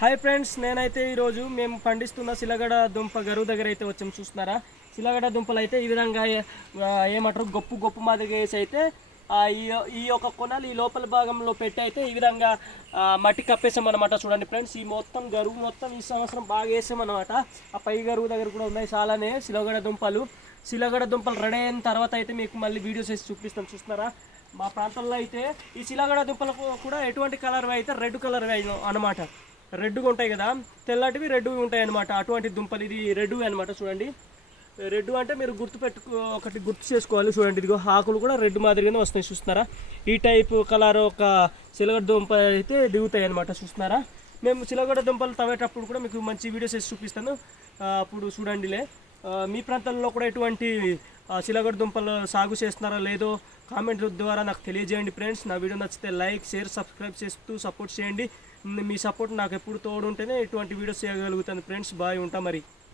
Hi friends, నేనైతే ఈరోజు మేము పండిస్తున్న సిలగడ దుంప గరువు దగ్గర అయితే వచ్చాము. చూస్తున్నారా, సిలగడ దుంపలు అయితే ఈ విధంగా ఏమంటారు గొప్పు మాదిరిగా వేసి అయితే ఈ యొక్క కొనలు ఈ లోపల భాగంలో పెట్టి అయితే ఈ విధంగా మట్టి కప్పేసామన్నమాట. చూడండి ఫ్రెండ్స్, ఈ మొత్తం గరువు మొత్తం ఈ సంవత్సరం బాగా వేసామన్నమాట. ఆ పై గరువు దగ్గర కూడా ఉన్నాయి చాలానే సిలగడ దుంపలు. రెడీ అయిన తర్వాత అయితే మీకు మళ్ళీ వీడియోస్ వేసి చూపిస్తాం. చూస్తున్నారా, మా ప్రాంతంలో అయితే ఈ సిలగడ దుంపలకు కూడా ఎటువంటి కలర్ అయితే రెడ్ కలర్ అన్నమాట. రెడ్గా ఉంటాయి కదా, తెల్లటివి రెడ్గా ఉంటాయి అనమాట. అటువంటి దుంపలు ఇది రెడ్ అనమాట. చూడండి, రెడ్ అంటే మీరు గుర్తు చేసుకోవాలి. చూడండి, ఇదిగో ఆకులు కూడా రెడ్ మాదిరిగానే వస్తాయి. చూస్తున్నారా, ఈ టైప్ కలర్ ఒక సిలగడ దుంప అయితే దిగుతాయి అనమాట. చూస్తున్నారా, మేము సిలగడ దుంపలు తవ్వేటప్పుడు కూడా మీకు మంచి వీడియోస్ వేసి చూపిస్తాను, అప్పుడు చూడండిలే. మీ ప్రాంతాల్లో కూడా ఎటువంటి సిలగడ దుంపలు సాగు చేస్తున్నారా లేదో కామెంట్ ద్వారా నాకు తెలియజేయండి ఫ్రెండ్స్. నా వీడియో నచ్చితే లైక్, షేర్, సబ్స్క్రైబ్ చేస్తూ సపోర్ట్ చేయండి. మీ సపోర్ట్ నాకు ఎప్పుడు తోడు ఉంటేనే ఇటువంటి వీడియోస్ చేయగలుగుతాను ఫ్రెండ్స్. బాయ్, ఉంటా మరి.